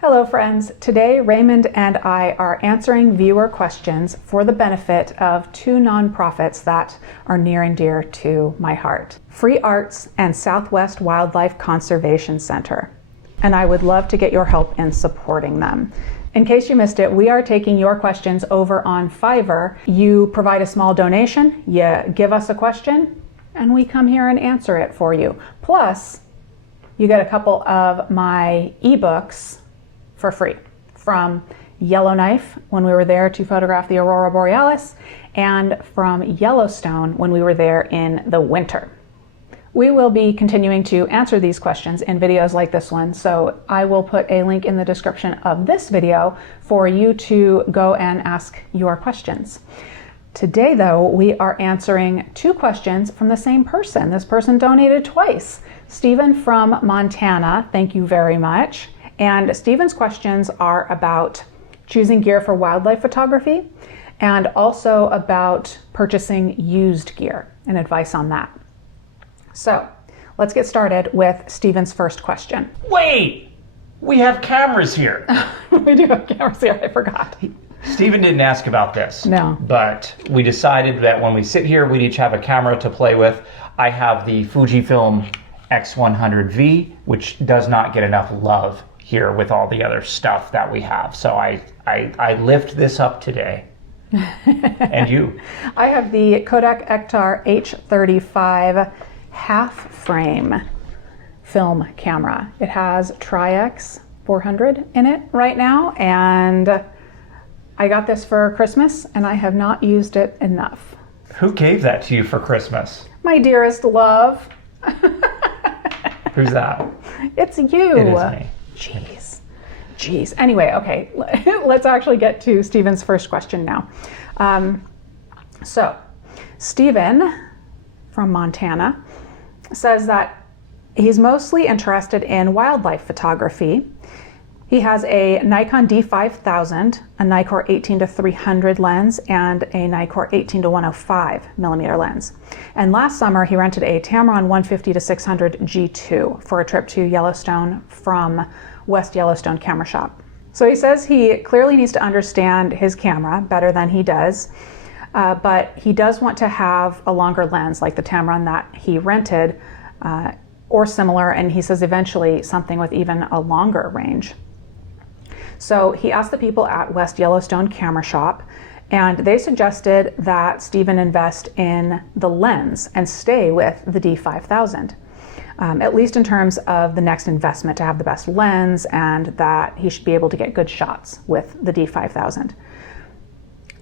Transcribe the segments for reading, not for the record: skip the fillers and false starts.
Hello friends, today Raymond and I are answering viewer questions for the benefit of two nonprofits that are near and dear to my heart. Free Arts and Southwest Wildlife Conservation Center. And I would love to get your help in supporting them. In case you missed it, we are taking your questions over on Fiverr. You provide a small donation, you give us a question, and we come here and answer it for you. Plus, you get a couple of my ebooks for free from Yellowknife when we were there to photograph the Aurora Borealis, and from Yellowstone when we were there in the winter. We will be continuing to answer these questions in videos like this one, so I will put a link in the description of this video for you to go and ask your questions. Today though, we are answering two questions from the same person. This person donated twice. Stephen from Montana, thank you very much. And Stephen's questions are about choosing gear for wildlife photography and also about purchasing used gear and advice on that. So let's get started with Stephen's first question. Wait! We have cameras here. We do have cameras here, I forgot. Stephen didn't ask about this. No. But we decided that when we sit here, we'd each have a camera to play with. I have the Fujifilm X100V, which does not get enough love here with all the other stuff that we have. So I lift this up today. And you? I have the Kodak H35 half frame film camera. It has Tri-X 400 in it right now, and I got this for Christmas and I have not used it enough. Who gave that to you for Christmas? My dearest love. Who's that? It's you. It is me. Jeez. Anyway, okay, let's actually get to Stephen's first question now. So, Stephen from Montana says that he's mostly interested in wildlife photography. He has a Nikon D5000, a Nikkor 18-300 lens, and a Nikkor 18-105 millimeter lens. And last summer, he rented a Tamron 150-600 G2 for a trip to Yellowstone from West Yellowstone Camera Shop. So he says he clearly needs to understand his camera better than he does, but he does want to have a longer lens like the Tamron that he rented, or similar, and he says eventually something with even a longer range. So he asked the people at West Yellowstone Camera Shop, and they suggested that Stephen invest in the lens and stay with the D5000, at least in terms of the next investment to have the best lens, and that he should be able to get good shots with the D5000.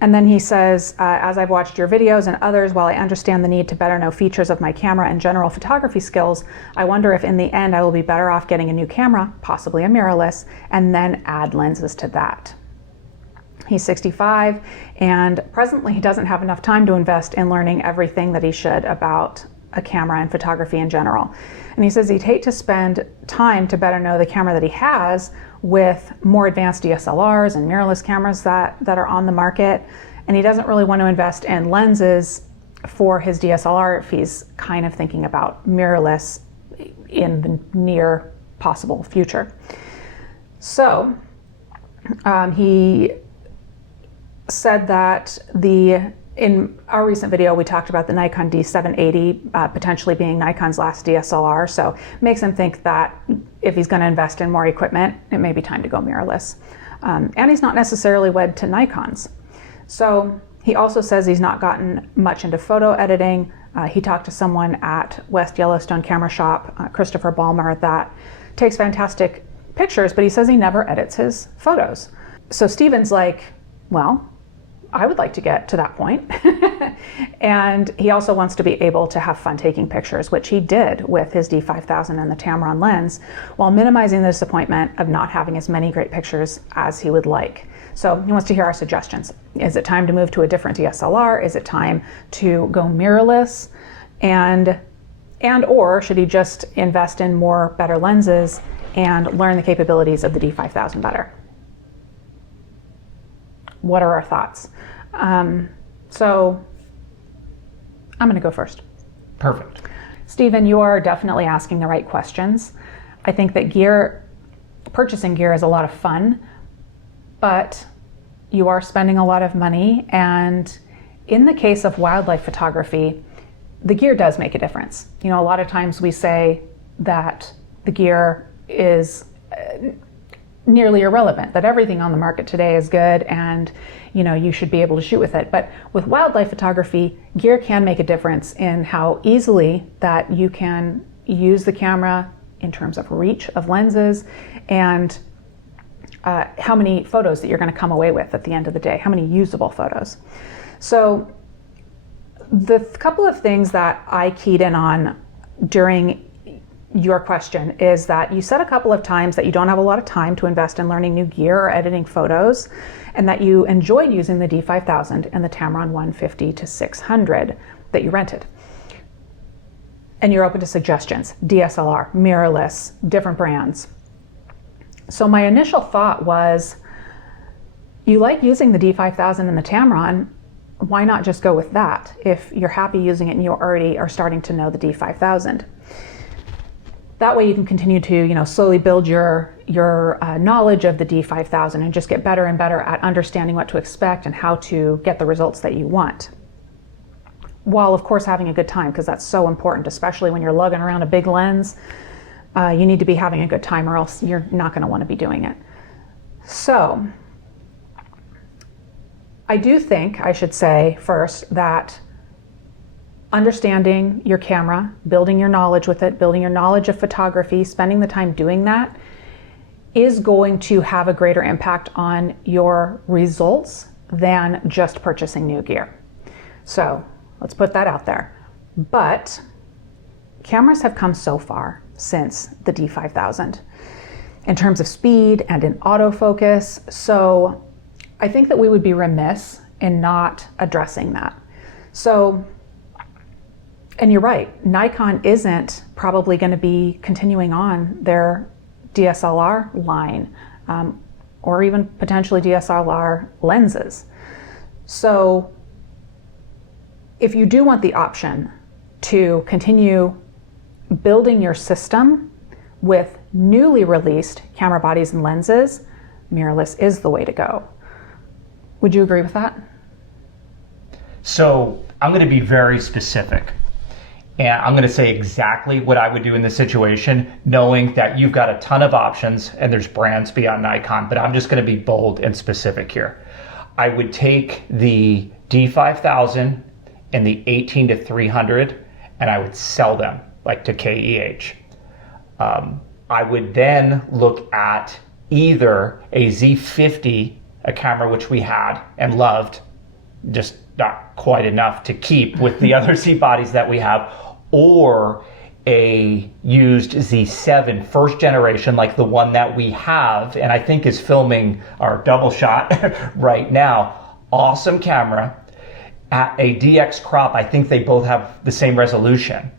And then he says, as I've watched your videos and others, while I understand the need to better know features of my camera and general photography skills, I wonder if in the end I will be better off getting a new camera, possibly a mirrorless, and then add lenses to that. He's 65, and presently he doesn't have enough time to invest in learning everything that he should about a camera and photography in general. And he says he'd hate to spend time to better know the camera that he has with more advanced DSLRs and mirrorless cameras that are on the market. And he doesn't really want to invest in lenses for his DSLR if he's kind of thinking about mirrorless in the near possible future. So he said that in our recent video, we talked about the Nikon D780 potentially being Nikon's last DSLR, so it makes him think that if he's going to invest in more equipment, it may be time to go mirrorless. And he's not necessarily wed to Nikons. So he also says he's not gotten much into photo editing. He talked to someone at West Yellowstone Camera Shop, Christopher Ballmer, that takes fantastic pictures, but he says he never edits his photos. So Stephen's like, well, I would like to get to that point. And he also wants to be able to have fun taking pictures, which he did with his D5000 and the Tamron lens, while minimizing the disappointment of not having as many great pictures as he would like. So he wants to hear our suggestions. Is it time to move to a different DSLR? Is it time to go mirrorless? And or should he just invest in more better lenses and learn the capabilities of the D5000 better? What are our thoughts? So I'm going to go first. Perfect. Stephen, you are definitely asking the right questions. I think that gear purchasing gear is a lot of fun, but you are spending a lot of money. And in the case of wildlife photography, the gear does make a difference. You know, a lot of times we say that the gear is nearly irrelevant, that everything on the market today is good and, you know, you should be able to shoot with it. But with wildlife photography, gear can make a difference in how easily that you can use the camera in terms of reach of lenses and how many photos that you're going to come away with at the end of the day, how many usable photos. So the couple of things that I keyed in on during your question is that you said a couple of times that you don't have a lot of time to invest in learning new gear or editing photos, and that you enjoyed using the D5000 and the Tamron 150 to 600 that you rented. And you're open to suggestions, DSLR, mirrorless, different brands. So my initial thought was, you like using the D5000 and the Tamron, why not just go with that if you're happy using it and you already are starting to know the D5000? That way you can continue to, you know, slowly build your knowledge of the D5000 and just get better and better at understanding what to expect and how to get the results that you want. While of course having a good time, because that's so important, especially when you're lugging around a big lens. You need to be having a good time or else you're not going to want to be doing it. So I do think I should say first that understanding your camera, building your knowledge with it, building your knowledge of photography, spending the time doing that is going to have a greater impact on your results than just purchasing new gear. So let's put that out there. But cameras have come so far since the D5000 in terms of speed and in autofocus. So I think that we would be remiss in not addressing that. So, and you're right, Nikon isn't probably going to be continuing on their DSLR line or even potentially DSLR lenses. So if you do want the option to continue building your system with newly released camera bodies and lenses, mirrorless is the way to go. Would you agree with that? So I'm going to be very specific. And I'm going to say exactly what I would do in this situation, knowing that you've got a ton of options and there's brands beyond Nikon, but I'm just going to be bold and specific here. I would take the D5000 and the 18 to 300 and I would sell them like to KEH. I would then look at either a Z50, a camera which we had and loved, just not quite enough to keep with the other Z bodies that we have, or a used Z7 first generation like the one that we have and I think is filming our double shot right now. Awesome camera. At a DX crop, I think they both have the same resolution,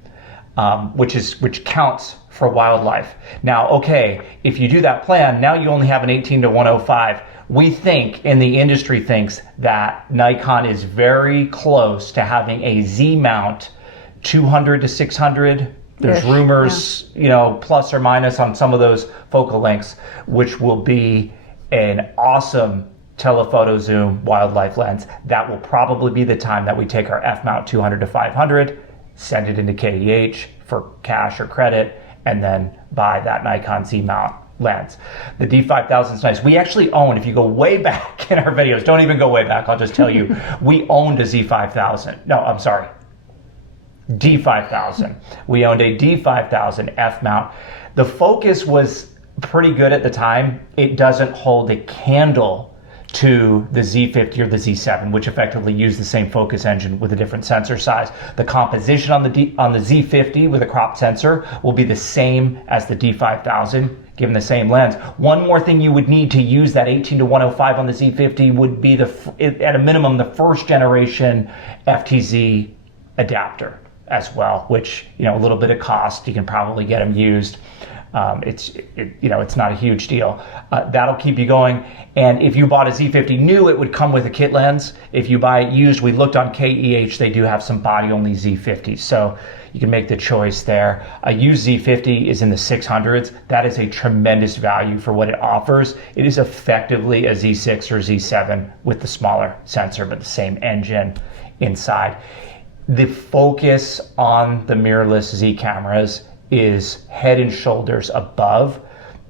which counts for wildlife. Now, okay, if you do that plan, now you only have an 18 to 105. We think, and the industry thinks, that Nikon is very close to having a Z mount 200 to 600. There's rumors, you know, plus or minus on some of those focal lengths, which will be an awesome telephoto zoom wildlife lens. That will probably be the time that we take our F mount 200 to 500, send it into KEH for cash or credit, and then buy that Nikon Z mount lens. The D5000 is nice. We actually own, if you go way back in our videos, don't even go way back, I'll just tell you, we owned a Z5000. No, I'm sorry. D5000. We owned a D5000 F mount. The focus was pretty good at the time. It doesn't hold a candle to the Z50 or the Z7, which effectively use the same focus engine with a different sensor size. The composition on the Z50 with a crop sensor will be the same as the D5000, given the same lens. One more thing you would need to use that 18 to 105 on the Z50 would be at a minimum the first generation FTZ adapter as well, which, you know, a little bit of cost, you can probably get them used. It's not a huge deal. That'll keep you going. And if you bought a Z50 new, it would come with a kit lens. If you buy it used, we looked on KEH, they do have some body-only Z50s. So you can make the choice there. A used Z50 is in the 600s. That is a tremendous value for what it offers. It is effectively a Z6 or Z7 with the smaller sensor, but the same engine inside. The focus on the mirrorless Z cameras is head and shoulders above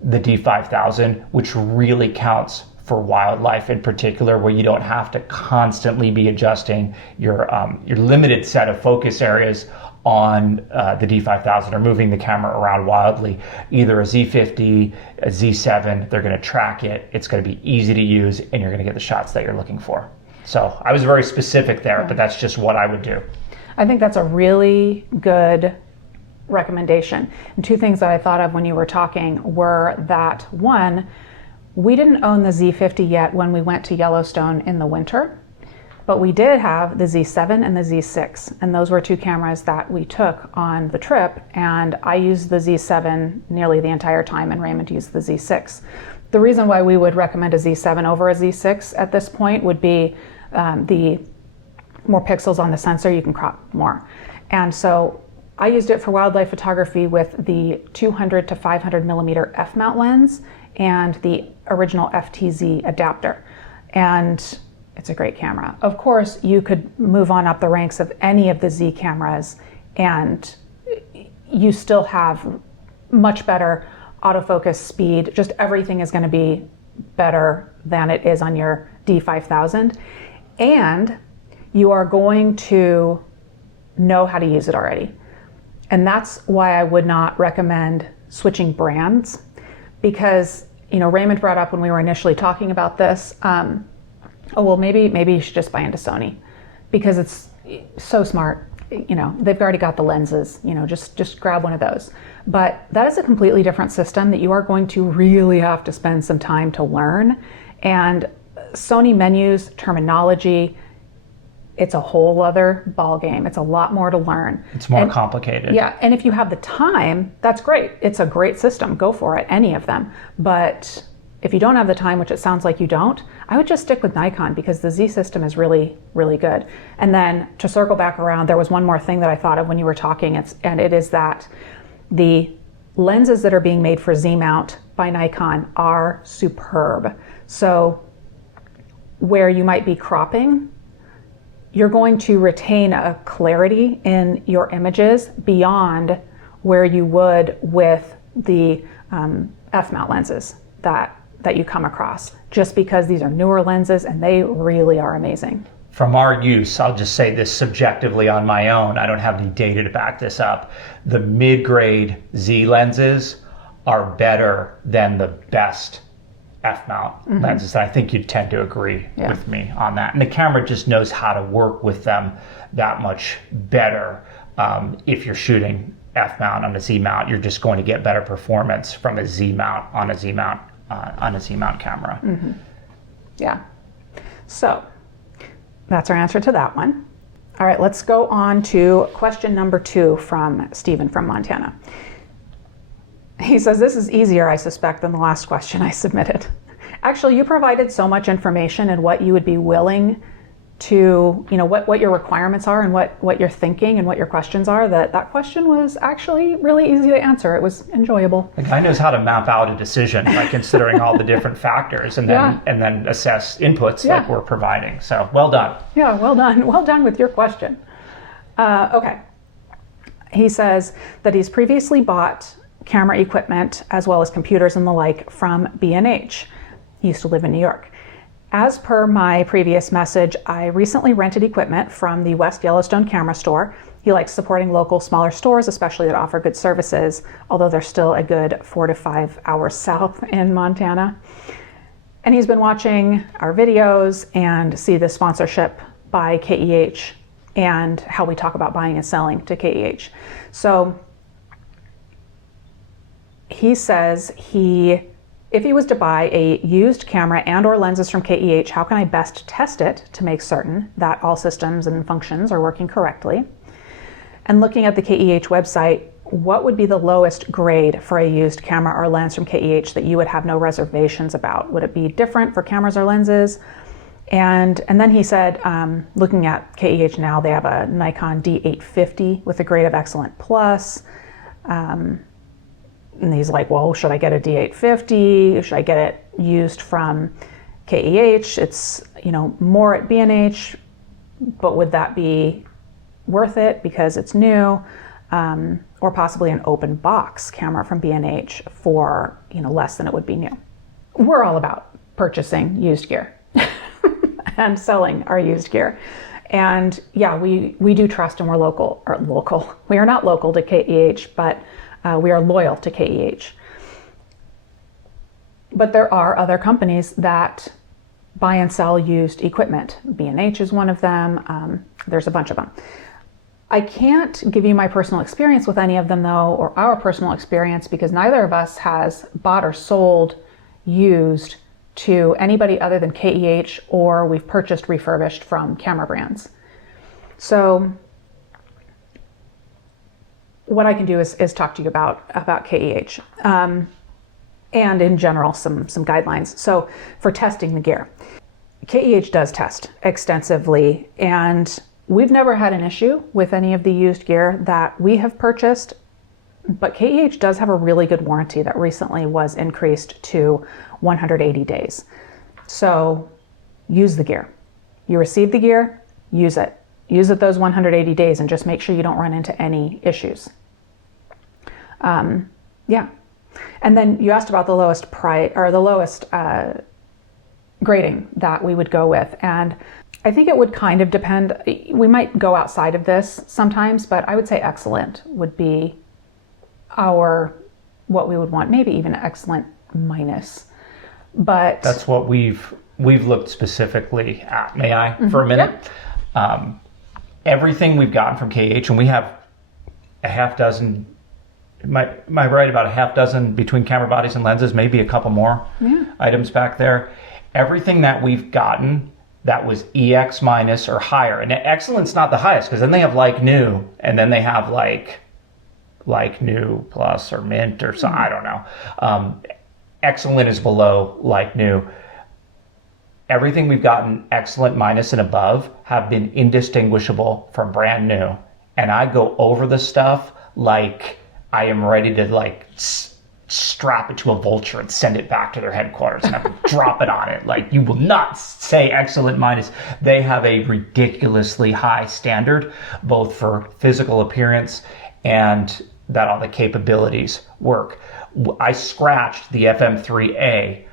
the D5000, which really counts for wildlife in particular, where you don't have to constantly be adjusting your limited set of focus areas on the D5000 or moving the camera around wildly. Either a Z50, a Z7, they're going to track it. It's going to be easy to use, and you're going to get the shots that you're looking for. So I was very specific there, but that's just what I would do. I think that's a really good recommendation. And two things that I thought of when you were talking were that, one, we didn't own the Z50 yet when we went to Yellowstone in the winter, but we did have the Z7 and the Z6, and those were two cameras that we took on the trip, and I used the Z7 nearly the entire time, and Raymond used the Z6. The reason why we would recommend a Z7 over a Z6 at this point would be the more pixels on the sensor, you can crop more. And so I used it for wildlife photography with the 200 to 500 millimeter f-mount lens and the original FTZ adapter. And it's a great camera. Of course, you could move on up the ranks of any of the Z cameras and you still have much better autofocus speed. Just everything is going to be better than it is on your D5000. And you are going to know how to use it already. And that's why I would not recommend switching brands, because, Raymond brought up when we were initially talking about this, maybe you should just buy into Sony because it's so smart. They've already got the lenses, just grab one of those. But that is a completely different system that you are going to really have to spend some time to learn. And Sony menus, terminology, it's a whole other ball game. It's a lot more to learn. It's more complicated. Yeah, and if you have the time, that's great. It's a great system. Go for it, any of them. But if you don't have the time, which it sounds like you don't, I would just stick with Nikon because the Z system is really, really good. And then to circle back around, there was one more thing that I thought of when you were talking, and it is that the lenses that are being made for Z mount by Nikon are superb. So where you might be cropping, you're going to retain a clarity in your images beyond where you would with the f-mount lenses that you come across, just because these are newer lenses and they really are amazing. From our use, I'll just say this subjectively on my own, I don't have any data to back this up. The mid-grade Z lenses are better than the best f-mount lenses. I think you'd tend to agree with me on that. And the camera just knows how to work with them that much better. If you're shooting f-mount on a Z-mount, you're just going to get better performance from a Z-mount on a Z-mount camera. Mm-hmm. Yeah. So that's our answer to that one. All right, let's go on to question number 2 from Stephen from Montana. He says, this is easier, I suspect, than the last question I submitted. Actually, you provided so much information and what you would be willing to, what your requirements are and what you're thinking and what your questions are, that question was actually really easy to answer. It was enjoyable. The guy knows how to map out a decision by considering all the different factors and then assess inputs like we're providing. So well done. Yeah, well done. Well done with your question. Okay. He says that he's previously bought camera equipment as well as computers and the like from B&H. He used to live in New York. As per my previous message, I recently rented equipment from the West Yellowstone Camera Store. He likes supporting local smaller stores, especially that offer good services, although they're still a good 4 to 5 hours south in Montana. And he's been watching our videos and see the sponsorship by KEH and how we talk about buying and selling to KEH. So he says if he was to buy a used camera and or lenses from KEH, how can I best test it to make certain that all systems and functions are working correctly? And looking at the KEH website, what would be the lowest grade for a used camera or lens from KEH that you would have no reservations about? Would it be different for cameras or lenses? And then he said, looking at KEH now, they have a Nikon D850 with a grade of excellent plus. And he's like, well, should I get a D850? Should I get it used from KEH? It's, more at B&H, but would that be worth it because it's new? Or possibly an open box camera from B&H for, less than it would be new. We're all about purchasing used gear and selling our used gear. And yeah, we do trust, and we're local. We are not local to KEH, but we are loyal to KEH. But there are other companies that buy and sell used equipment. B&H is one of them. There's a bunch of them. I can't give you my personal experience with any of them though, or our personal experience, because neither of us has bought or sold used to anybody other than KEH, or we've purchased refurbished from camera brands. So what I can do is talk to you about KEH and in general some guidelines. So for testing the gear, KEH does test extensively, and we've never had an issue with any of the used gear that we have purchased, but KEH does have a really good warranty that recently was increased to 180 days. So use the gear. You receive the gear, use it. Use it those 180 days and just make sure you don't run into any issues. Yeah. And then you asked about the lowest price or the lowest grading that we would go with. And I think it would kind of depend. We might go outside of this sometimes, but I would say excellent would be what we would want, maybe even excellent minus. But that's what we've looked specifically at. May I for a minute? Yep. Everything we've gotten from KH, and we have a half dozen, am I right, about a half dozen between camera bodies and lenses, maybe a couple more items back there. Everything that we've gotten that was EX minus or higher, and excellent's not the highest, because then they have like new, and then they have like new plus or mint or something, I don't know. Excellent is below like new. Everything we've gotten excellent minus and above have been indistinguishable from brand new. And I go over the stuff like I am ready to strap it to a vulture and send it back to their headquarters and have to drop it on it. Like, you will not say excellent minus. They have a ridiculously high standard, both for physical appearance and that all the capabilities work. I scratched the FM3A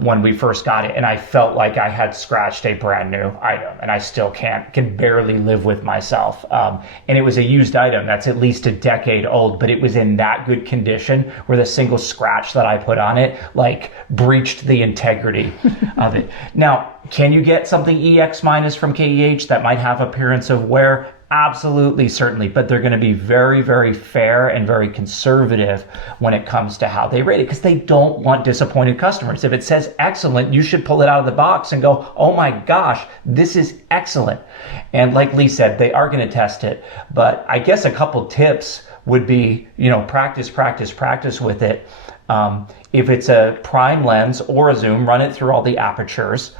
when we first got it, and I felt like I had scratched a brand new item, and I still can barely live with myself. And it was a used item that's at least a decade old, but it was in that good condition where the single scratch that I put on it breached the integrity of it. Now, can you get something EX minus from KEH that might have appearance of wear? Absolutely, certainly, but they're going to be very, very fair and very conservative when it comes to how they rate it, because they don't want disappointed customers. If it says excellent, you should pull it out of the box and go, oh my gosh, this is excellent. And like Leigh said, they are going to test it, but I guess a couple tips would be, practice with it. If it's a prime lens or a zoom, run it through all the apertures,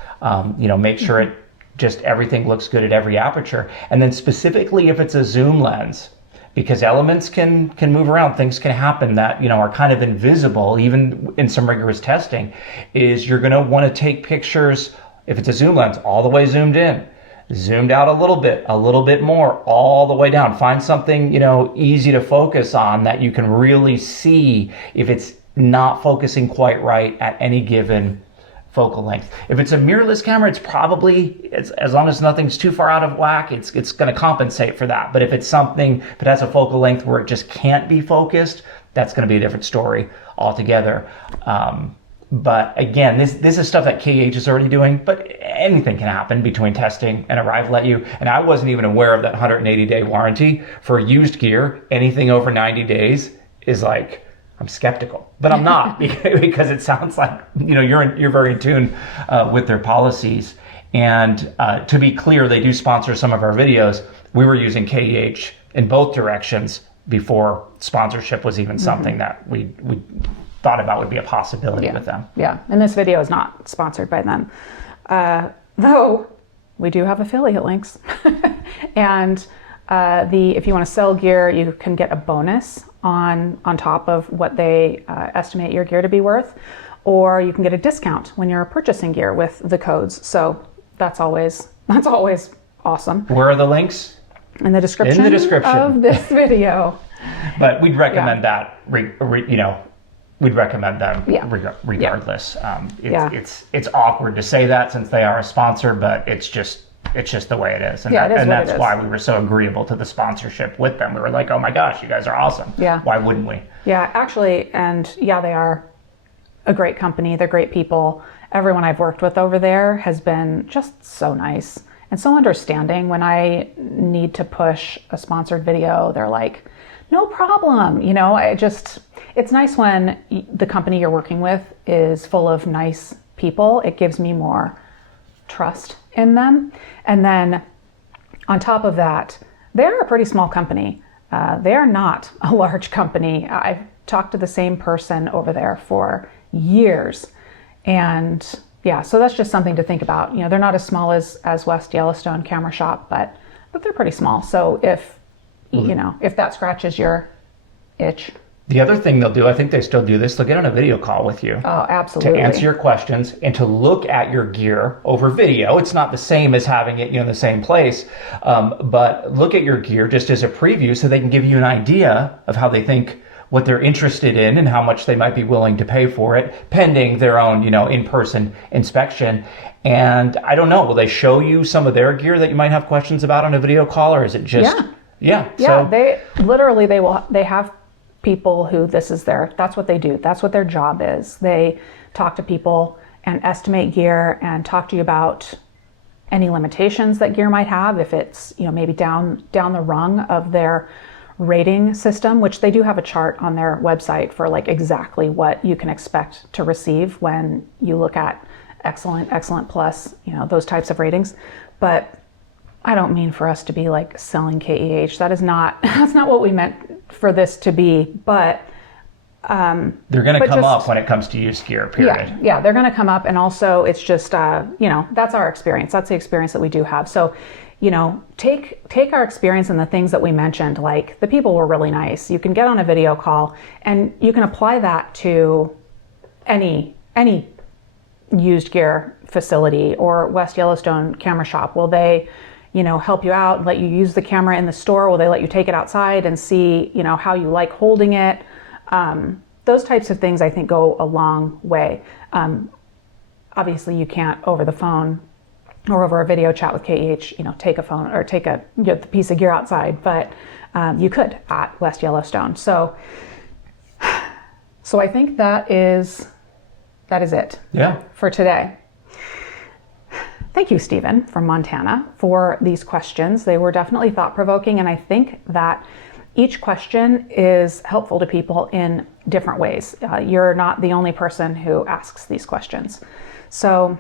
make sure it just everything looks good at every aperture. And then specifically if it's a zoom lens, because elements can move around, things can happen that, are kind of invisible, even in some rigorous testing, is you're going to want to take pictures, if it's a zoom lens, all the way zoomed in, zoomed out a little bit more, all the way down. Find something, easy to focus on that you can really see if it's not focusing quite right at any given focal length. If it's a mirrorless camera, it's probably, as long as nothing's too far out of whack, it's going to compensate for that. But if it's something that has a focal length where it just can't be focused, that's going to be a different story altogether. But again, this is stuff that KH is already doing, but anything can happen between testing and arrival at you. And I wasn't even aware of that 180-day warranty for used gear. Anything over 90 days is I'm skeptical, but I'm not because it sounds like, you're very in tune with their policies. And to be clear, they do sponsor some of our videos. We were using KEH in both directions before sponsorship was even something that we thought about would be a possibility with them. Yeah, and this video is not sponsored by them. Though we do have affiliate links. And if you want to sell gear, you can get a bonus on top of what they estimate your gear to be worth, or you can get a discount when you're purchasing gear with the codes. So that's always awesome. Where are the links? In the description of this video. But we'd recommend that, we'd recommend them regardless. It's awkward to say that since they are a sponsor, but it's just the way it is. And, that's why we were so agreeable to the sponsorship with them. We were like, oh my gosh, you guys are awesome. Yeah. Why wouldn't we? Yeah, actually, and they are a great company. They're great people. Everyone I've worked with over there has been just so nice and so understanding. When I need to push a sponsored video, they're like, no problem. It's nice when the company you're working with is full of nice people. It gives me more trust in them. And then on top of that, they're a pretty small company. They are not a large company. I've talked to the same person over there for years. And so that's just something to think about. They're not as small as West Yellowstone Camera Shop, but they're pretty small. So if that scratches your itch. The other thing they'll do, I think they still do this, they'll get on a video call with you. Oh, absolutely. To answer your questions and to look at your gear over video. It's not the same as having it in the same place, but look at your gear just as a preview so they can give you an idea of how they think, what they're interested in and how much they might be willing to pay for it, pending their own, in-person inspection. And I don't know, will they show you some of their gear that you might have questions about on a video call, or is it just... Yeah. So they have people who that's what they do. That's what their job is. They talk to people and estimate gear and talk to you about any limitations that gear might have, if it's, maybe down the rung of their rating system, which they do have a chart on their website for exactly what you can expect to receive when you look at excellent plus, those types of ratings. But I don't mean for us to be selling KEH. That's not what we meant for this to be, but they're going to come up when it comes to used gear, period. Yeah, they're going to come up, and also it's just that's our experience. That's the experience that we do have. So, take our experience and the things that we mentioned, like the people were really nice. You can get on a video call and you can apply that to any used gear facility or West Yellowstone Camera Shop. Will they help you out, let you use the camera in the store? Will they let you take it outside and see, how you like holding it? Those types of things I think go a long way. Obviously you can't over the phone or over a video chat with KEH, take a phone or take the piece of gear outside, but you could at West Yellowstone. So I think that is it for today. Thank you, Stephen from Montana, for these questions. They were definitely thought-provoking, and I think that each question is helpful to people in different ways. You're not the only person who asks these questions. So,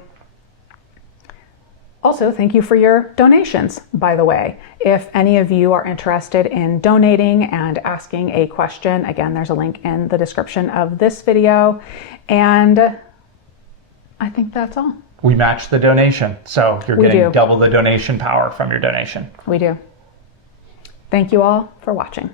also, thank you for your donations, by the way. If any of you are interested in donating and asking a question, again, there's a link in the description of this video. And I think that's all. We match the donation, so you're getting double the donation power from your donation. We do. Thank you all for watching.